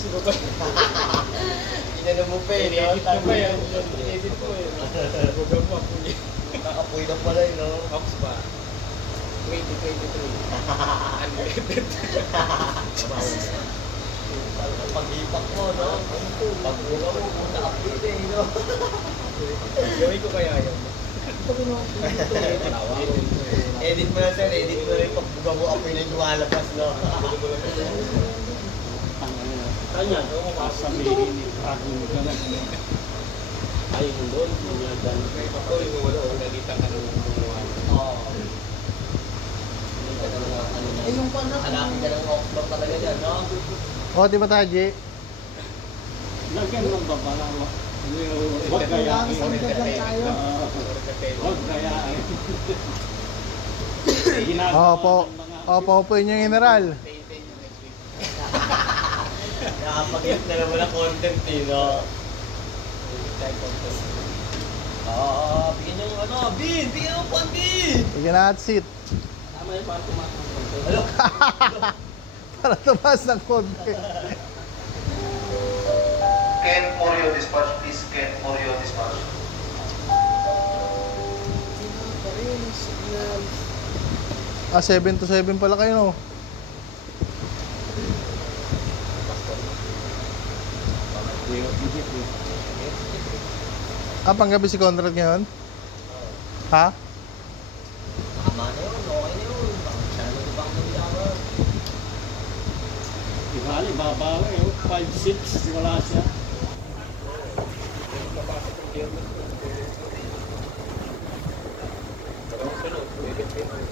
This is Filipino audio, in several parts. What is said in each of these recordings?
Sino ba? Inano mo pa eh, no? Edit ko ba yan? Edit ko eh. Bugang mo ako eh. Nakapoy na pala eh, no? Ox ba? 2023. Unrated. Pag-ipak mo, no? Pag-uga mo, naka-update eh, no? Gawin ko kaya yan. Edit mo na sir, edit mo na yung pag-uga mo, apoy na yung lumalabas, no? Kanya, sasabihin ni Agong ka na. Ayun doon, mga dan. Ako yung wala, nalita ka ng gumawa. Oo. Eh, yung pa na. Hanapin ka ng off-block talaga dyan, no? O, di ba tayo, G? Lagyan ng babalawa. Huwag gayain. Huwag gayain. Opo. Opo, po yung general. Nakapag-hit na naman ang content, eh, no? Oo, bigyan yung ano, Bin! Bigyan yung pan, Bin! Bigyan na hot seat. Tama yung para tumakas. Ano? Para tumaas ng konti. Ken Morio dispatch, please. Ken Morio dispatch. Ah, 7 to 7 pala kayo, no? Ah, panggabi si Conrad ngayon? Ha? Tama na yun, okay na yun. Siya na nagubang na bilawan. Ibali, babawi. 5-6, wala siya.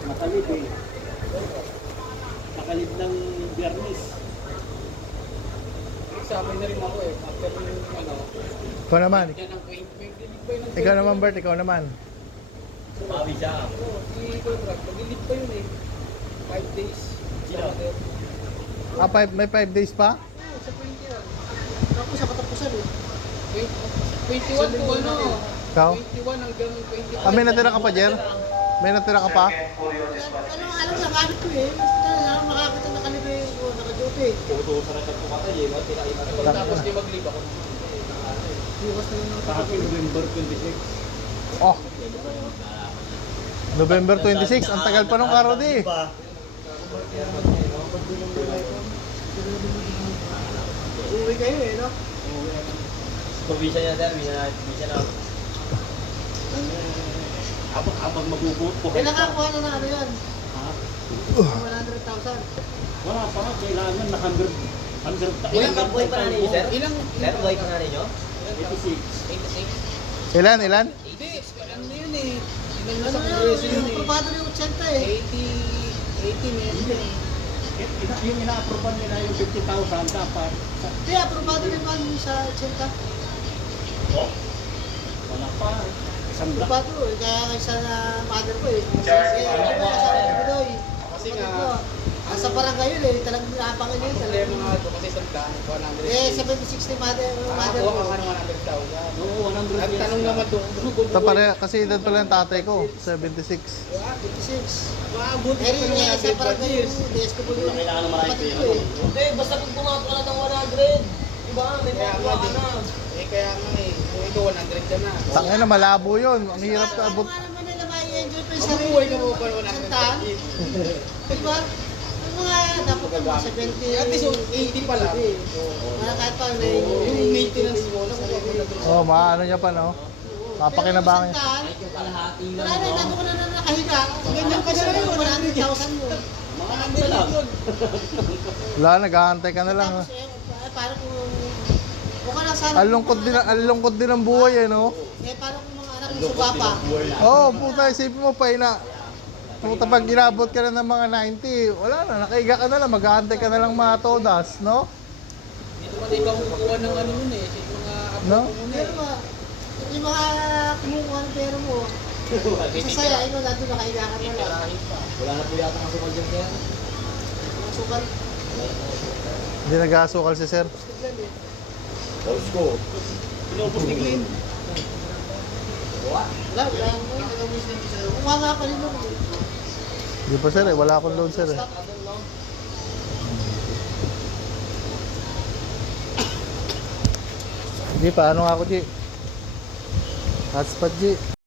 Nakalib eh. Nakalib ng Biyernes. Nagsabay na rin ako eh. After yung ano, Ikaw naman. yan ang 20. Ikaw naman, Bert. Ikaw naman. Sumabi siya. Oo, si Conrad, mag-elite pa yun eh. 5 days. Sino? Ah, may 5 days pa? Oo, sa 20 yan. Tapos sa katapusan eh. 21 to ano. Ikaw? 21 hanggang 25. Ah, may natira ka pa, Jer? May natira ka pa? Ken Morio dispatch, please. Alam sa gamit ko eh. Alam makakita na kalibre ko, naka-duty. Puto sa rin po katay, eh, no? Tinaina ko. Tapos di mag-leave ako. Iwas na lang Sa akin, November 26. Oh. November 26. Ang tagal pa nung karo di. Uwi kayo eh, no? Probinsya niya, sir. Probinsya na. Abang mabubuto. Eh, nakakuha na ng ano yan. Ha? 100,000. Wala pa nga, kailangan na 100. Ilang ka buhay pa na ninyo, sir? Ilang? Sir, buhay pa na ninyo? 86. 86? Ilan, ilan? Hindi, ano yun eh. Ilan Ano sa yun? Congreso yun Yung eh. probado na yung 80 eh. 80 meron eh. Yung ina-approval nila yung 50,000 dapat. Hindi, aprobado na yung sa 80. Wala pa. Isang daan. Aprobado eh. Kaya nga sa mother ko eh. Kasi ano ba, sa Bidoy. Kasi nga, Asa barangay yun eh. Talagang napangan yun. ang problema nga ito kasi sandaan, 100. Eh, 76 na yung mother Nakakuha ko. ka ng 100,000. Oo, 100 Ang years tanong na. naman doon, Ito pare, kasi edad pala ng tatay ko. 76. 56. maabot Eh, ka ng sa 100 barangay years. yung DSW. Kailangan na marami Kapatid pera. ko eh. Hindi, basta kung pumato ka na ng 100. Diba? May Kaya makuha nga ka na. kaya nga eh, kung ikaw 100 ka na. Tangina na, malabo yun. Ang hirap ka abot. Ano naman nila ma-enjoy pa yung sarili. Mabubuhay ka mo pa ng Santaan. 100. Diba? Ang mga dapat yung mga 70. At least yung 80 pa lang. Mga kahit pa na Yung maintenance mo, nakuha mo na doon. Oh, maano niya pa, no? Papakinabangan. Kalahati na. Wala na, nandun ko na nakahiga. Ganyan pa siya yung 100,000 mo. Mga ano na lang. Wala, naghahantay ka na lang. Tapos parang kung mukha lang sana. Ang lungkot din ang buhay, eh, no? Eh parang kung mga anak mo suba pa. Oo, oh, puta, isipin mo pa, ina. Puta, pag inabot ka na ng mga 90, wala na, nakaiga ka na lang, mag-aantay ka na lang mga todas, no? Dito man ikaw kukuha ng ano nun eh, yung mga apo No? mo muna Pero eh. yung mga kumukuha ng pera mo. Masaya, ikaw nandun nakahiga ka na lang. Wala na po yata ang sumag dyan, sir. Mga sukal. Hindi nag-asukal si sir. Biglan eh. Tapos ko. Pinupos ni Glenn. Wala, wala. Kumuha nga pa rin ako. Hindi pa sir, eh. Wala akong load sir, eh. Hindi, paano nga ako, G? Hotspot, G.